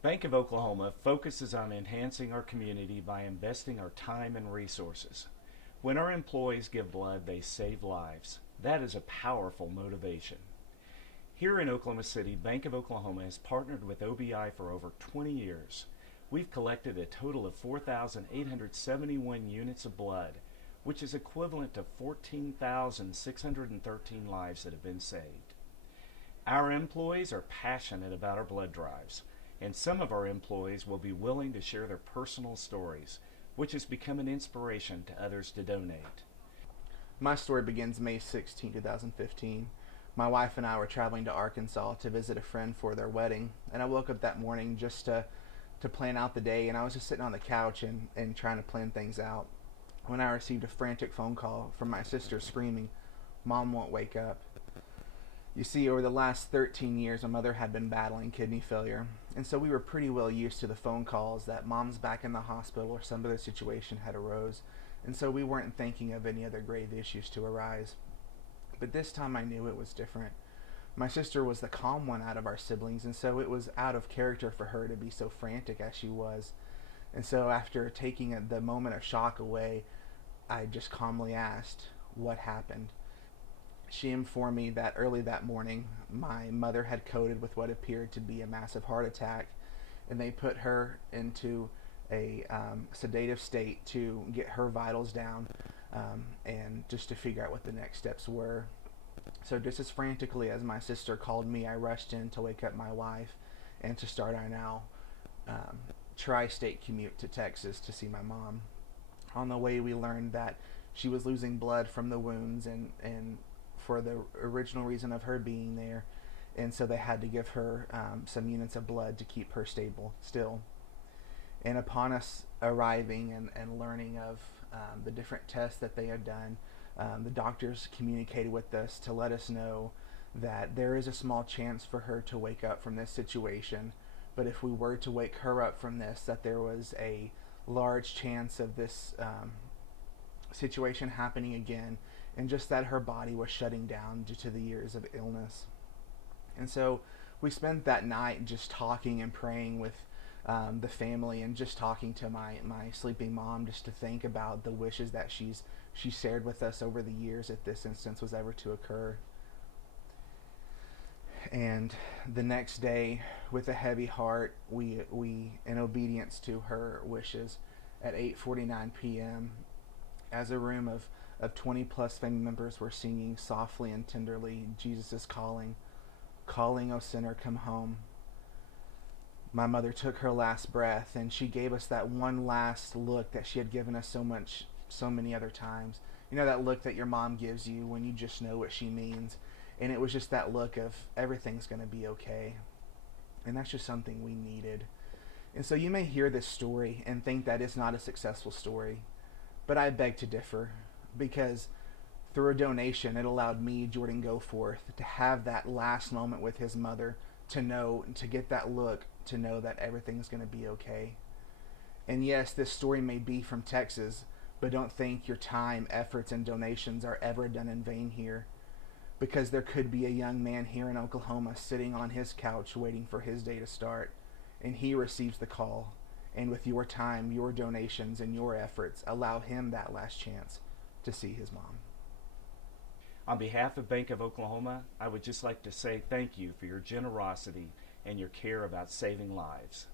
Bank of Oklahoma focuses on enhancing our community by investing our time and resources. When our employees give blood, they save lives. That is a powerful motivation. Here in Oklahoma City, Bank of Oklahoma has partnered with OBI for over 20 years. We've collected a total of 4,871 units of blood, which is equivalent to 14,613 lives that have been saved. Our employees are passionate about our blood drives, and some of our employees will be willing to share their personal stories, which has become an inspiration to others to donate. My story begins May 16, 2015. My wife and I were traveling to Arkansas to visit a friend for their wedding, and I woke up that morning just to plan out the day, and I was just sitting on the couch and trying to plan things out when I received a frantic phone call from my sister screaming, "Mom won't wake up." You see, over the last 13 years, my mother had been battling kidney failure, and so we were pretty well used to the phone calls that mom's back in the hospital or some other situation had arose, and so we weren't thinking of any other grave issues to arise. But this time I knew it was different. My sister was the calm one out of our siblings, and so it was out of character for her to be so frantic as she was. And so after taking the moment of shock away, I just calmly asked, "What happened?" She informed me that early that morning, my mother had coded with what appeared to be a massive heart attack, and they put her into a sedative state to get her vitals down, and just to figure out what the next steps were. So just as frantically as my sister called me, I rushed in to wake up my wife and to start our now tri-state commute to Texas to see my mom. On the way, we learned that she was losing blood from the wounds, and for the original reason of her being there, and so they had to give her some units of blood to keep her stable still. And upon us arriving and learning of the different tests that they had done, the doctors communicated with us to let us know that there is a small chance for her to wake up from this situation, but if we were to wake her up from this, that there was a large chance of this situation happening again, and just that her body was shutting down due to the years of illness. And so we spent that night just talking and praying with the family, and just talking to my sleeping mom, just to think about the wishes that she shared with us over the years if this instance was ever to occur. And the next day, with a heavy heart, we in obedience to her wishes, at 8:49 p.m., as a room of 20 plus family members were singing softly and tenderly, "Jesus is calling, calling, O sinner, come home," my mother took her last breath, and she gave us that one last look that she had given us so many other times. You know, that look that your mom gives you when you just know what she means. And it was just that look of everything's going to be okay. And that's just something we needed. And so you may hear this story and think that it's not a successful story, but I beg to differ, because through a donation, it allowed me, Jordan Goforth, to have that last moment with his mother, to know, to get that look, to know that everything's going to be okay. And yes, this story may be from Texas, but don't think your time, efforts, and donations are ever done in vain here, because there could be a young man here in Oklahoma sitting on his couch waiting for his day to start, and he receives the call, and with your time, your donations, and your efforts, allow him that last chance to see his mom. On behalf of Bank of Oklahoma, I would just like to say thank you for your generosity and your care about saving lives.